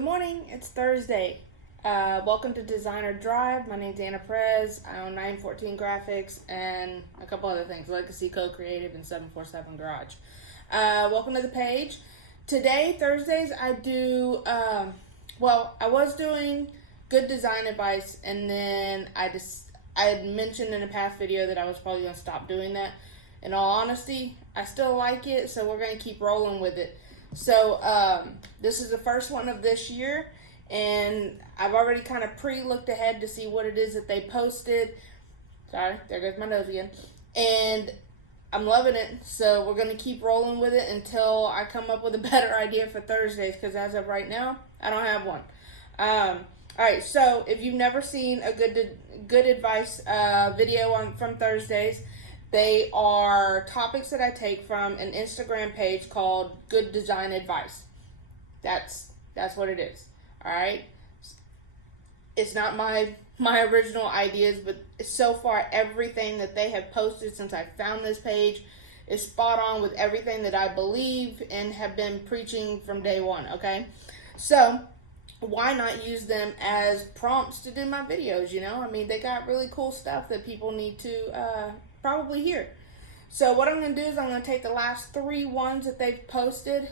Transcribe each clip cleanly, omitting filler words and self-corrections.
Good morning. It's Thursday. Welcome to Designer Drive. My name's Anna Perez. I own 914 Graphics and a couple other things, Legacy Code Creative and 747 Garage. Welcome to the page. Today, Thursdays, I do, I was doing good design advice, and then I had mentioned in a past video that I was probably going to stop doing that. In all honesty, I still like it, so we're going to keep rolling with it. So this is the first one of this year, and I've already kind of pre-looked ahead to see what it is that they posted. Sorry, there goes my nose again. And I'm loving it, so we're going to keep rolling with it until I come up with a better idea for Thursdays, because as of right now, I don't have one. Alright, so if you've never seen a good advice video from Thursdays, they are topics that I take from an Instagram page called Good Design Advice. That's what it is. All right. It's not my original ideas, but so far everything that they have posted since I found this page is spot on with everything that I believe and have been preaching from day one. Okay, so why not use them as prompts to do my videos? You know, I mean, they got really cool stuff that people need to probably hear. So what I'm going to do is I'm going to take the last 3 ones that they've posted,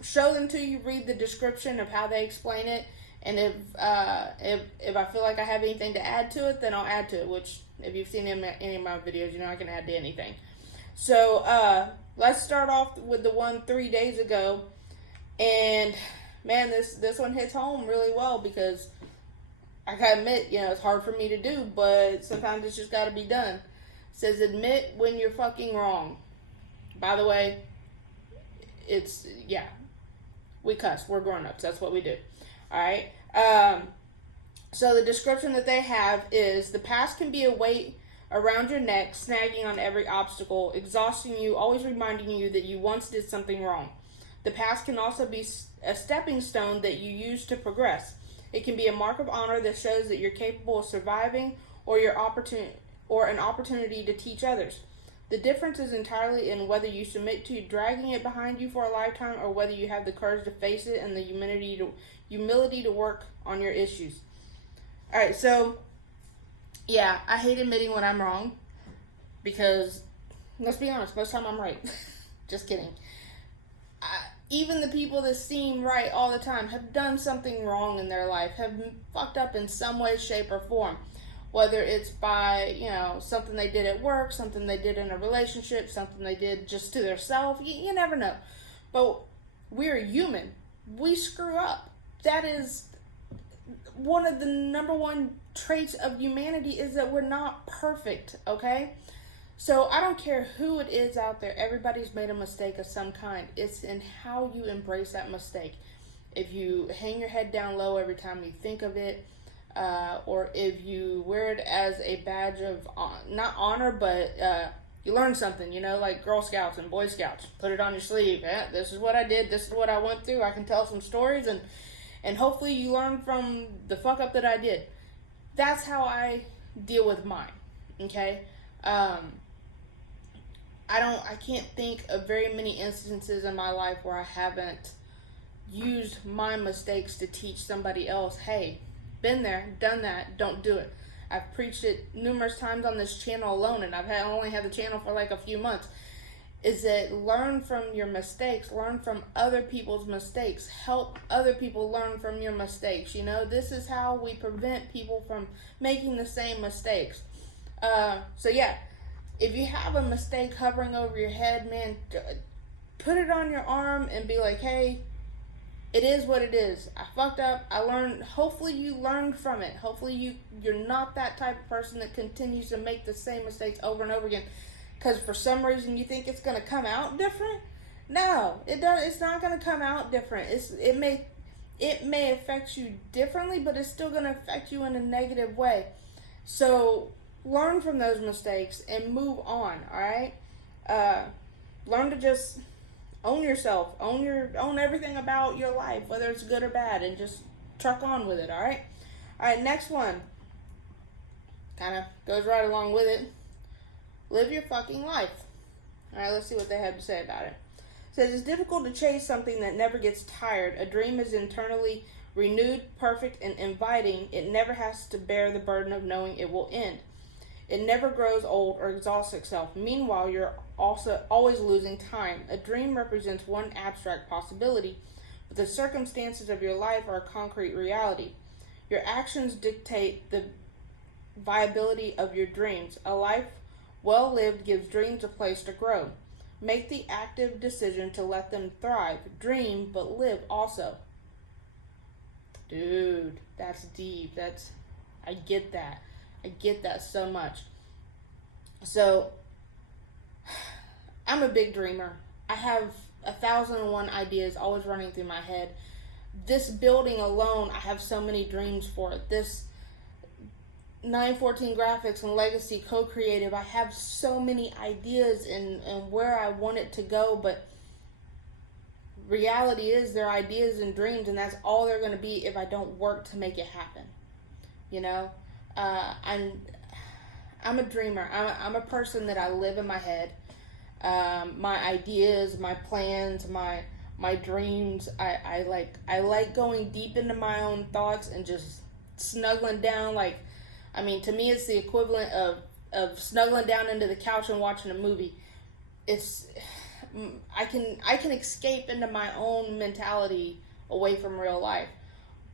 show them to you, read the description of how they explain it, and if I feel like I have anything to add to it, then I'll add to it, which if you've seen any of my videos, you know I can add to anything. So let's start off with the one 3 days ago, and man, this one hits home really well because I gotta admit, you know, it's hard for me to do, but sometimes it's just gotta be done. It says, admit when you're fucking wrong. By the way, we cuss. We're grown-ups. That's what we do. Alright? So the description that they have is, the past can be a weight around your neck, snagging on every obstacle, exhausting you, always reminding you that you once did something wrong. The past can also be a stepping stone that you use to progress. It can be a mark of honor that shows that you're capable of surviving, or an opportunity to teach others. The difference is entirely in whether you submit to dragging it behind you for a lifetime, or whether you have the courage to face it and the humility to work on your issues. Alright, so yeah, I hate admitting when I'm wrong, because let's be honest, most of the time I'm right. Just kidding. Even the people that seem right all the time have done something wrong in their life, have fucked up in some way, shape, or form. Whether it's by, you know, something they did at work, something they did in a relationship, something they did just to themselves. You never know. But we're human. We screw up. That is one of the number one traits of humanity, is that we're not perfect, okay? So I don't care who it is out there. Everybody's made a mistake of some kind. It's in how you embrace that mistake. If you hang your head down low every time you think of it, or if you wear it as a badge of, not honor, but you learn something, you know, like Girl Scouts and Boy Scouts. Put it on your sleeve. This is what I did. This is what I went through. I can tell some stories, and hopefully you learn from the fuck up that I did. That's how I deal with mine, okay? I can't think of very many instances in my life where I haven't used my mistakes to teach somebody else, hey, been there, done that, don't do it. I've preached it numerous times on this channel alone, and I've only had the channel for like a few months, is that learn from your mistakes, learn from other people's mistakes, help other people learn from your mistakes. You know, this is how we prevent people from making the same mistakes. So yeah, if you have a mistake hovering over your head, man, put it on your arm and be like, hey, it is what it is. I fucked up. I learned. Hopefully you learned from it. Hopefully you're not that type of person that continues to make the same mistakes over and over again. Because for some reason you think it's going to come out different. No, it does. It's not going to come out different. It may affect you differently, but it's still going to affect you in a negative way. So learn from those mistakes and move on. All right. Learn to just own yourself, own everything about your life, whether it's good or bad, and just truck on with it. All right, next one kind of goes right along with it. Live your fucking life. All right, let's see what they have to say about it. It says it's difficult to chase something that never gets tired. A dream is internally renewed, perfect, and inviting. It never has to bear the burden of knowing it will end. It never grows old or exhausts itself. Meanwhile, you're also always losing time. A dream represents one abstract possibility, but the circumstances of your life are a concrete reality. Your actions dictate the viability of your dreams. A life well lived gives dreams a place to grow. Make the active decision to let them thrive. Dream, but live also. Dude, that's deep. I get that. I get that so much. So, I'm a big dreamer. I have 1,001 ideas always running through my head. This building alone, I have so many dreams for it. This 914 Graphics and Legacy Co-Creative, I have so many ideas and where I want it to go, but reality is they're ideas and dreams, and that's all they're going to be if I don't work to make it happen. You know? I'm a dreamer. I'm a person that I live in my head. My ideas, my plans, my dreams. I like going deep into my own thoughts and just snuggling down. Like, I mean, to me, it's the equivalent of snuggling down into the couch and watching a movie. I can escape into my own mentality away from real life.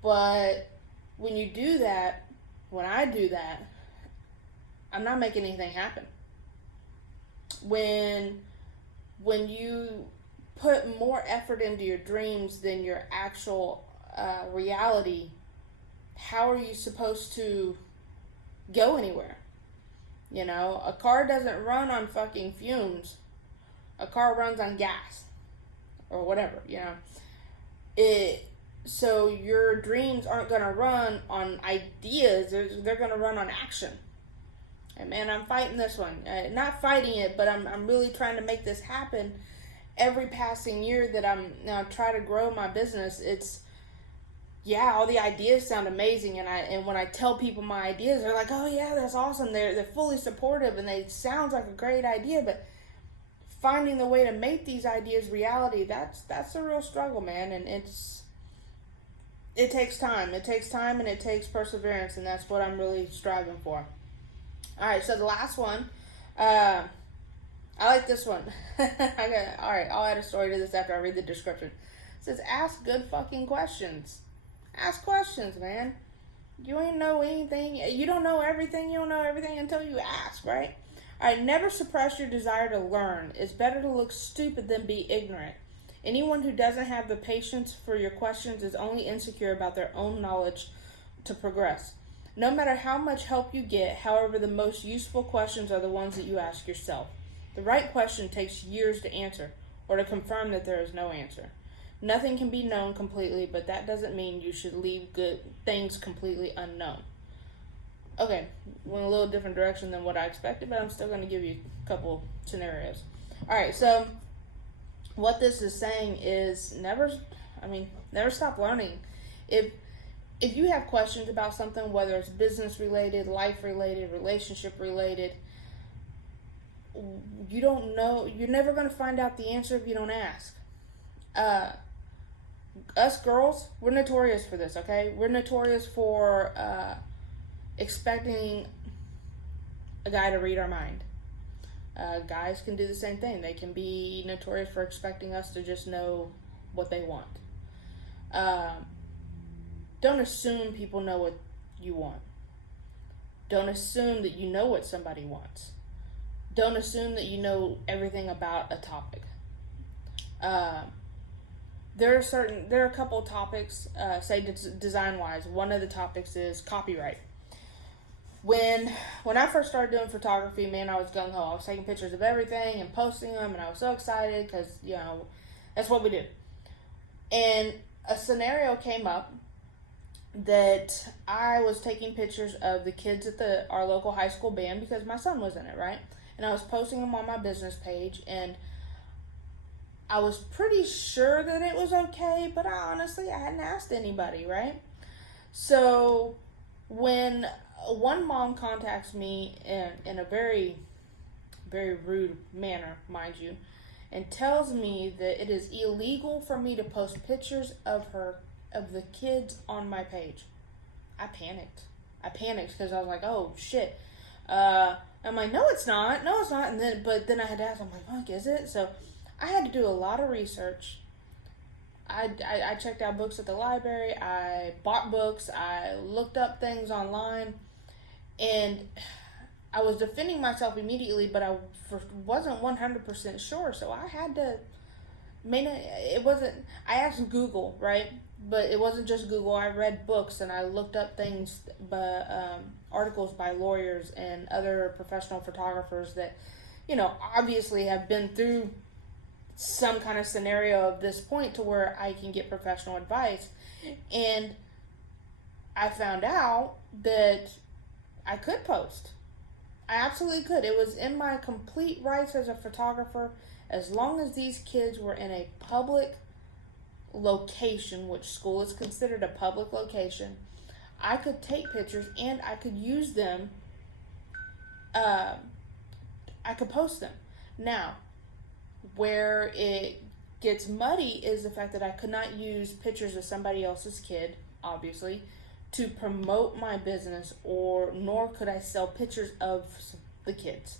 But when you do that, when I do that, I'm not making anything happen. When you put more effort into your dreams than your actual reality, how are you supposed to go anywhere? You know, a car doesn't run on fucking fumes. A car runs on gas or whatever, you know. So your dreams aren't going to run on ideas. They're going to run on action. And man, I'm fighting this one. Not fighting it, but I'm really trying to make this happen. Every passing year that I'm now trying to grow my business, all the ideas sound amazing, and when I tell people my ideas, they're like, "Oh yeah, that's awesome." They're fully supportive, and they sounds like a great idea, but finding the way to make these ideas reality, that's a real struggle, man, and it takes time. It takes time and it takes perseverance, and that's what I'm really striving for. Alright, so the last one, I like this one. Alright, I'll add a story to this after I read the description. It says, ask good fucking questions. Ask questions, man. You ain't know anything. You don't know everything. You don't know everything until you ask, right? Alright, never suppress your desire to learn. It's better to look stupid than be ignorant. Anyone who doesn't have the patience for your questions is only insecure about their own knowledge to progress. No matter how much help you get, however, the most useful questions are the ones that you ask yourself. The right question takes years to answer, or to confirm that there is no answer. Nothing can be known completely, but that doesn't mean you should leave good things completely unknown. Okay, went a little different direction than what I expected, but I'm still going to give you a couple scenarios. Alright, so what this is saying is never stop learning. If you have questions about something, whether it's business related, life related, relationship related, you don't know, you're never going to find out the answer if you don't ask. Us girls, we're notorious for this, okay? We're notorious for expecting a guy to read our mind. Guys can do the same thing. They can be notorious for expecting us to just know what they want. Don't assume people know what you want. Don't assume that you know what somebody wants. Don't assume that you know everything about a topic. There are a couple of topics, say design-wise. One of the topics is copyright. When I first started doing photography, man, I was gung-ho. I was taking pictures of everything and posting them, and I was so excited because, you know, that's what we do. And a scenario came up that I was taking pictures of the kids at our local high school band because my son was in it, right? And I was posting them on my business page, and I was pretty sure that it was okay, but I hadn't asked anybody, right? So when one mom contacts me in a very, very rude manner, mind you, and tells me that it is illegal for me to post pictures of the kids on my page. I panicked because I was like, oh shit. I'm like, no it's not, and then I had to ask, I'm like, fuck, is it? So I had to do a lot of research. I checked out books at the library, I bought books, I looked up things online, and I was defending myself immediately, but I wasn't 100% sure, so I had to, I asked Google, right? But it wasn't just Google. I read books and I looked up things, articles by lawyers and other professional photographers that, obviously have been through some kind of scenario of this point to where I can get professional advice. And I found out that I could post. I absolutely could. It was in my complete rights as a photographer, as long as these kids were in a public location, which school is considered a public location. I could take pictures and I could use them. I could post them. Now, where it gets muddy is the fact that I could not use pictures of somebody else's kid, obviously, to promote my business, nor could I sell pictures of the kids.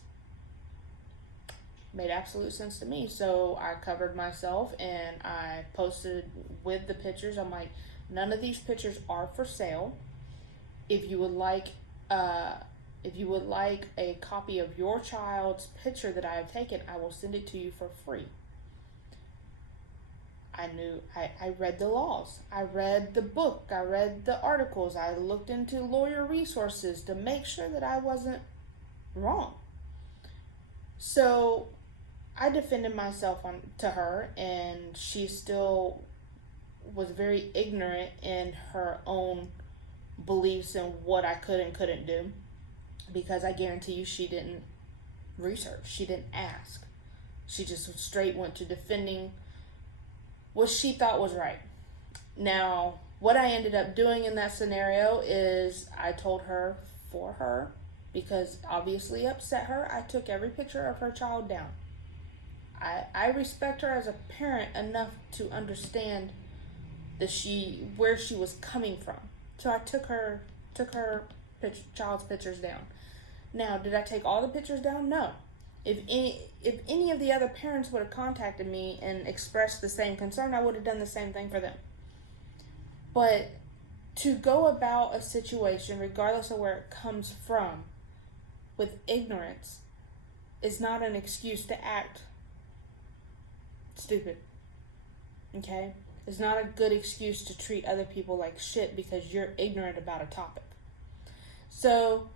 Made absolute sense to me. So I covered myself and I posted with the pictures. I'm like, none of these pictures are for sale. If you would like a copy of your child's picture that I have taken, I will send it to you for free. I read the laws. I read the book. I read the articles. I looked into lawyer resources to make sure that I wasn't wrong. So I defended myself to her, and she still was very ignorant in her own beliefs and what I could and couldn't do, because I guarantee you she didn't research. She didn't ask. She just straight went to defending what she thought was right. Now, what I ended up doing in that scenario is I told her, for her, because obviously upset her, I took every picture of her child down. I respect her as a parent enough to understand where she was coming from. So I took her child's pictures down. Now, did I take all the pictures down? No. If any of the other parents would have contacted me and expressed the same concern, I would have done the same thing for them. But to go about a situation, regardless of where it comes from, with ignorance, is not an excuse to act stupid. Okay? It's not a good excuse to treat other people like shit because you're ignorant about a topic. So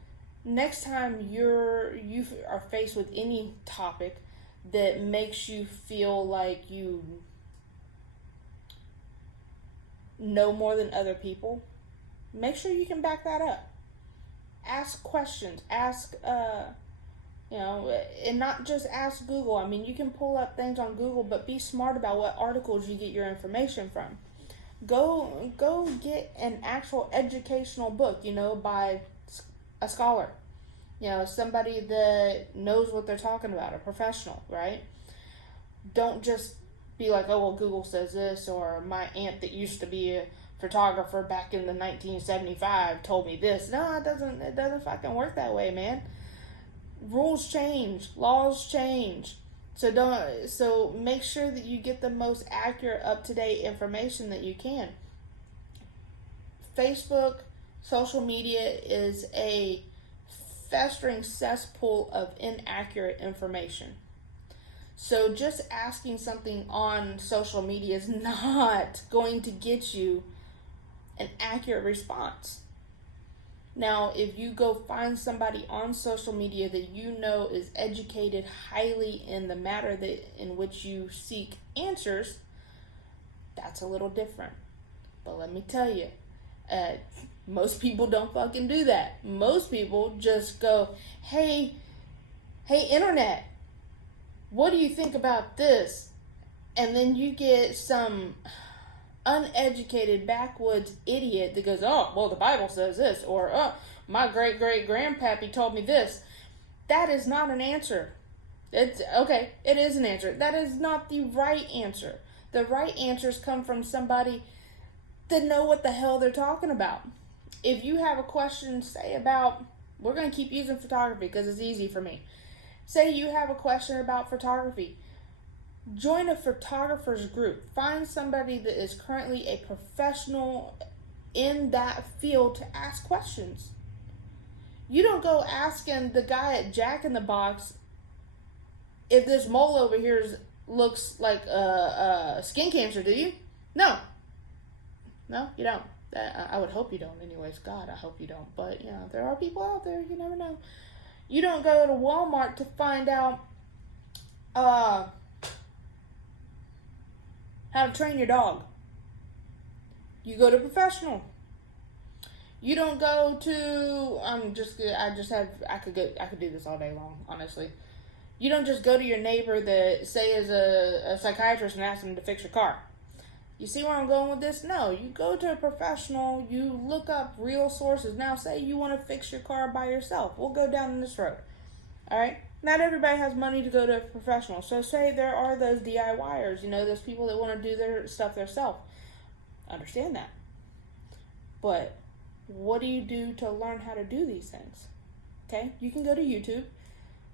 next time you are faced with any topic that makes you feel like you know more than other people, make sure you can back that up. Ask questions. Ask, and not just ask Google. I mean, you can pull up things on Google, but be smart about what articles you get your information from. Go get an actual educational book, by a scholar. Somebody that knows what they're talking about, a professional, right? Don't just be like, oh, well, Google says this, or my aunt that used to be a photographer back in the 1975 told me this. No, it doesn't fucking work that way, man. Rules change, laws change. So make sure that you get the most accurate, up-to-date information that you can. Facebook, social media is a festering cesspool of inaccurate information. So just asking something on social media is not going to get you an accurate response. Now, if you go find somebody on social media that you know is educated highly in the matter in which you seek answers, that's a little different. But let me tell you, most people don't fucking do that. Most people just go, hey, internet, what do you think about this? And then you get some uneducated backwoods idiot that goes, oh, well, the Bible says this, or oh, my great-great-grandpappy told me this. That is not an answer. It's okay. It is an answer. That is not the right answer. The right answers come from somebody that know what the hell they're talking about. If you have a question, say about, we're going to keep using photography because it's easy for me. Say you have a question about photography. Join a photographer's group. Find somebody that is currently a professional in that field to ask questions. You don't go asking the guy at Jack in the Box if this mole over here looks like skin cancer, do you? No. No, you don't. I would hope you don't anyways. God, I hope you don't. But, there are people out there. You never know. You don't go to Walmart to find out how to train your dog. You go to a professional. You don't go to, I could do this all day long, honestly. You don't just go to your neighbor that, say, is a psychiatrist and ask them to fix your car. You see where I'm going with this? No, you go to a professional, you look up real sources. Now, say you want to fix your car by yourself. We'll go down this road. All right? Not everybody has money to go to a professional. So say there are those DIYers, those people that want to do their stuff themselves. Understand that. But what do you do to learn how to do these things? Okay? You can go to YouTube.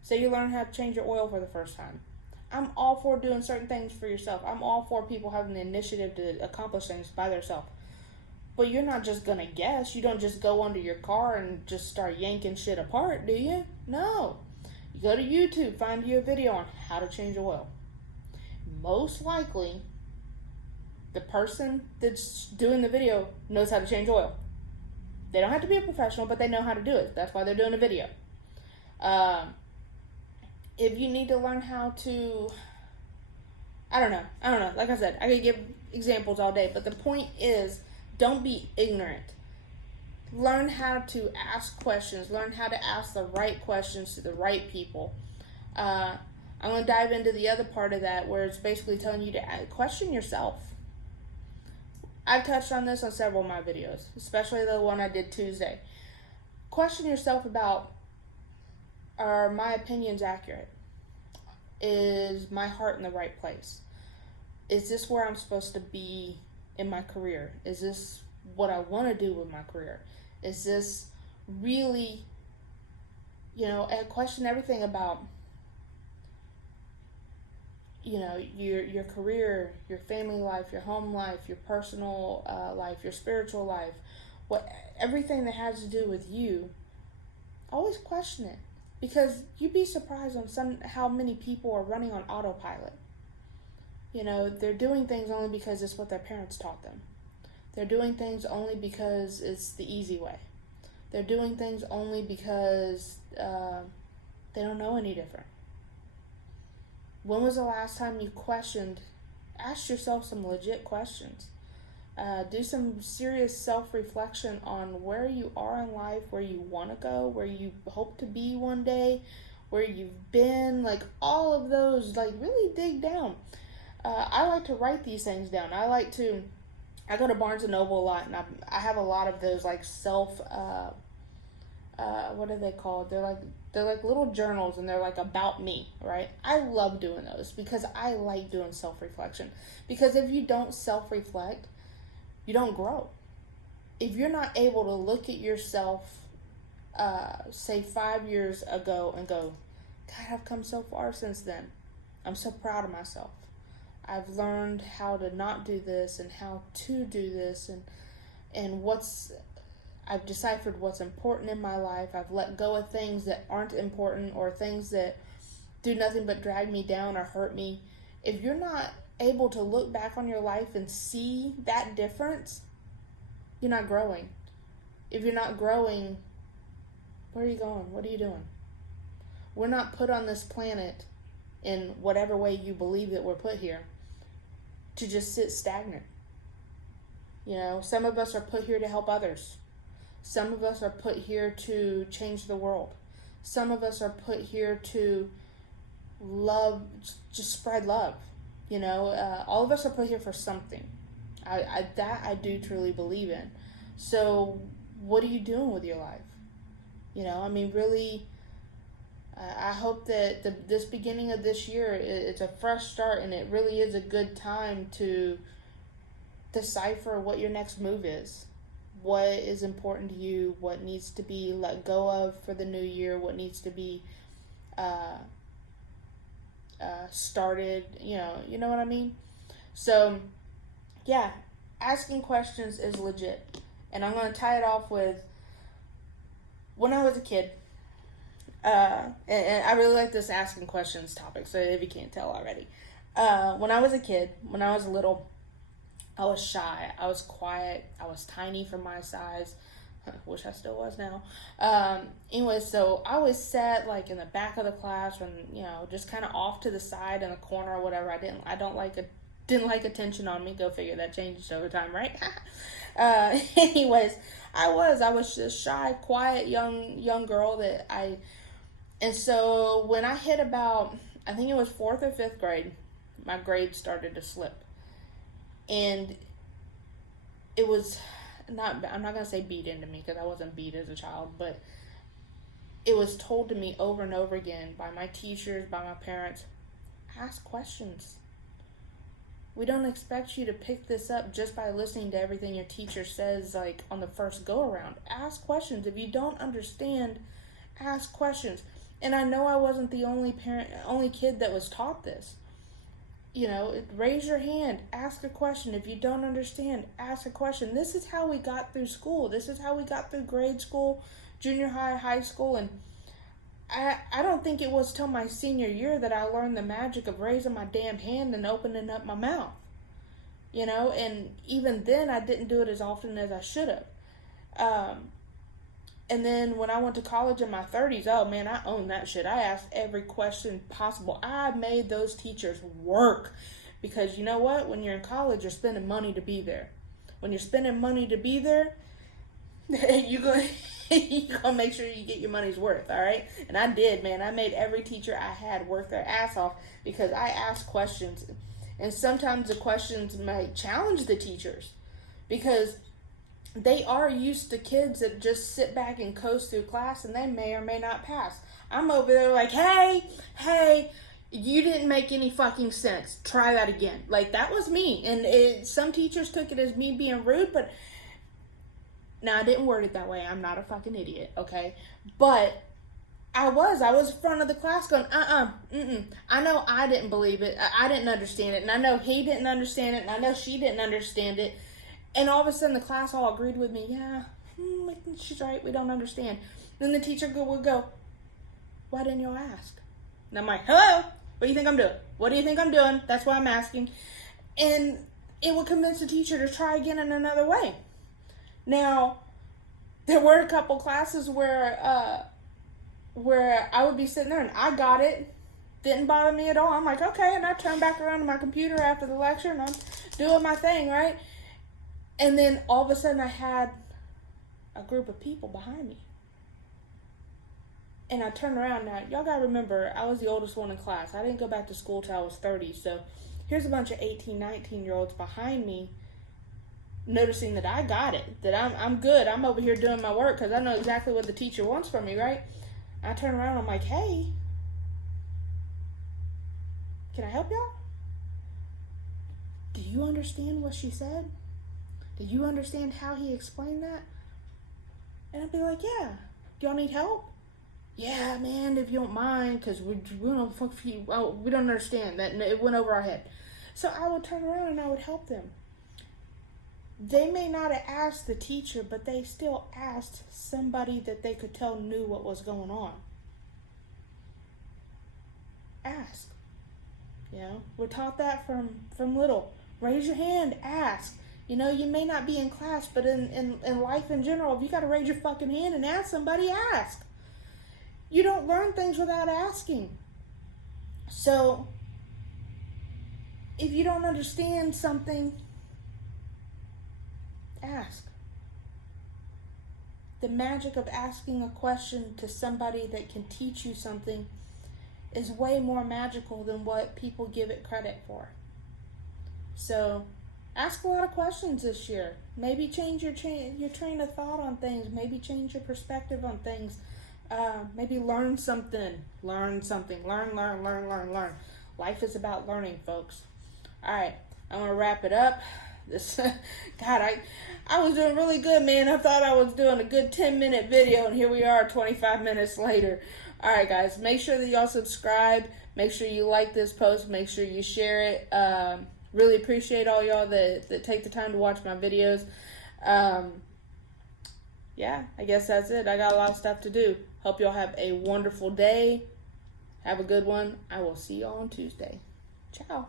Say you learn how to change your oil for the first time. I'm all for doing certain things for yourself. I'm all for people having the initiative to accomplish things by themselves. But you're not just going to guess. You don't just go under your car and just start yanking shit apart, do you? No. You go to YouTube, find you a video on how to change oil. Most likely, the person that's doing the video knows how to change oil. They don't have to be a professional, but they know how to do it. That's why they're doing a video. If you need to learn how to, I don't know. Like I said, I could give examples all day, but the point is, don't be ignorant. Learn how to ask questions. Learn how to ask the right questions to the right people. I'm going to dive into the other part of that, where it's basically telling you to question yourself. I've touched on this on several of my videos, especially the one I did Tuesday. Question yourself about, are my opinions accurate? Is my heart in the right place? Is this where I'm supposed to be in my career? Is this what I want to do with my career? Is this really, question everything about, your career, your family life, your home life, your personal life, your spiritual life, everything that has to do with you. Always question it. Because you'd be surprised on how many people are running on autopilot. They're doing things only because it's what their parents taught them. They're doing things only because it's the easy way. They're doing things only because they don't know any different. When was the last time you asked yourself some legit questions? Do some serious self-reflection on where you are in life, where you want to go, where you hope to be one day, where you've been, all of those, really dig down. I like to write these things down. I go to Barnes & Noble a lot, and I have a lot of those, self, what are they called? They're like little journals, and they're about me, right? I love doing those because I like doing self-reflection. Because if you don't self-reflect, you don't grow. If you're not able to look at yourself, say 5 years ago and go, God, I've come so far since then. I'm so proud of myself. I've learned how to not do this and how to do this, and I've deciphered what's important in my life. I've let go of things that aren't important or things that do nothing but drag me down or hurt me. If you're not able to look back on your life and see that difference, you're not growing. If you're not growing, where are you going? What are you doing? We're not put on this planet, in whatever way you believe that we're put here, to just sit stagnant. Some of us are put here to help others. Some of us are put here to change the world. Some of us are put here to love, just spread love. All of us are put here for something. I do truly believe in. So what are you doing with your life? Really, I hope that this beginning of this year, it's a fresh start, and it really is a good time to decipher what your next move is. What is important to you, what needs to be let go of for the new year, what needs to be started, you know what I mean? So, yeah, asking questions is legit. And I'm going to tie it off with when I was a kid. And I really like this asking questions topic, so if you can't tell already. When I was a kid, when I was little, I was shy. I was quiet. I was tiny for my size. Wish I still was now. Anyway, so I always sat like in the back of the class, and just kind of off to the side in the corner or whatever. I didn't like attention on me. Go figure. That changed over time, right? Anyways, I was just shy, quiet, young girl and so when I hit about, I think it was 4th or 5th grade, my grades started to slip. And it was I'm not going to say beat into me, because I wasn't beat as a child, but it was told to me over and over again by my teachers, by my parents, ask questions. We don't expect you to pick this up just by listening to everything your teacher says, like on the first go around. Ask questions. If you don't understand, ask questions. And I know I wasn't the only kid that was taught this. Raise your hand, ask a question. If you don't understand, ask a question. This is how we got through school. This is how we got through grade school, junior high, high school. And I don't think it was till my senior year that I learned the magic of raising my damn hand and opening up my mouth. And even then I didn't do it as often as I should have. And then when I went to college in my 30s, oh man, I owned that shit. I asked every question possible. I made those teachers work, because you know what? When you're in college, you're spending money to be there. When you're spending money to be there, you're gonna make sure you get your money's worth, all right? And I did, man. I made every teacher I had work their ass off, because I asked questions. And sometimes the questions might challenge the teachers, because they are used to kids that just sit back and coast through class, and they may or may not pass. I'm over there like, hey, you didn't make any fucking sense. Try that again. Like, that was me. And some teachers took it as me being rude, but now I didn't word it that way. I'm not a fucking idiot, okay? But I was front of the class going, I know I didn't believe it. I didn't understand it. And I know he didn't understand it. And I know she didn't understand it. And all of a sudden, the class all agreed with me. Yeah, she's right. We don't understand. Then the teacher would go, why didn't you ask? And I'm like, hello? What do you think I'm doing? What do you think I'm doing? That's why I'm asking. And it would convince the teacher to try again in another way. Now, there were a couple classes where I would be sitting there and I got it. Didn't bother me at all. I'm like, okay. And I turn back around to my computer after the lecture and I'm doing my thing, right? And then all of a sudden I had a group of people behind me. And I turned around. Now, y'all gotta remember, I was the oldest one in class. I didn't go back to school till I was 30. So here's a bunch of 18, 19-year-olds behind me, noticing that I got it, that I'm good. I'm over here doing my work because I know exactly what the teacher wants from me, right? I turn around and I'm like, hey, can I help y'all? Do you understand what she said? Do you understand how he explained that? And I'd be like, yeah. Do y'all need help? Yeah, man, if you don't mind, because we don't understand that. It went over our head. So I would turn around and I would help them. They may not have asked the teacher, but they still asked somebody that they could tell knew what was going on. Ask. We're taught that from little. Raise your hand, ask. You may not be in class, but in life in general, if you got to raise your fucking hand and ask somebody, ask. You don't learn things without asking. So, if you don't understand something, ask. The magic of asking a question to somebody that can teach you something is way more magical than what people give it credit for. So, ask a lot of questions this year. Maybe change your train of thought on things. Maybe change your perspective on things. maybe learn something. Learn. Life is about learning, folks. All right, I'm gonna wrap it up. This, God, I was doing really good, man. I thought I was doing a good 10-minute video, and here we are 25 minutes later. All right, guys, make sure that y'all subscribe. Make sure you like this post. Make sure you share it. Really appreciate all y'all that take the time to watch my videos. Yeah, I guess that's it. I got a lot of stuff to do. Hope y'all have a wonderful day. Have a good one. I will see y'all on Tuesday. Ciao.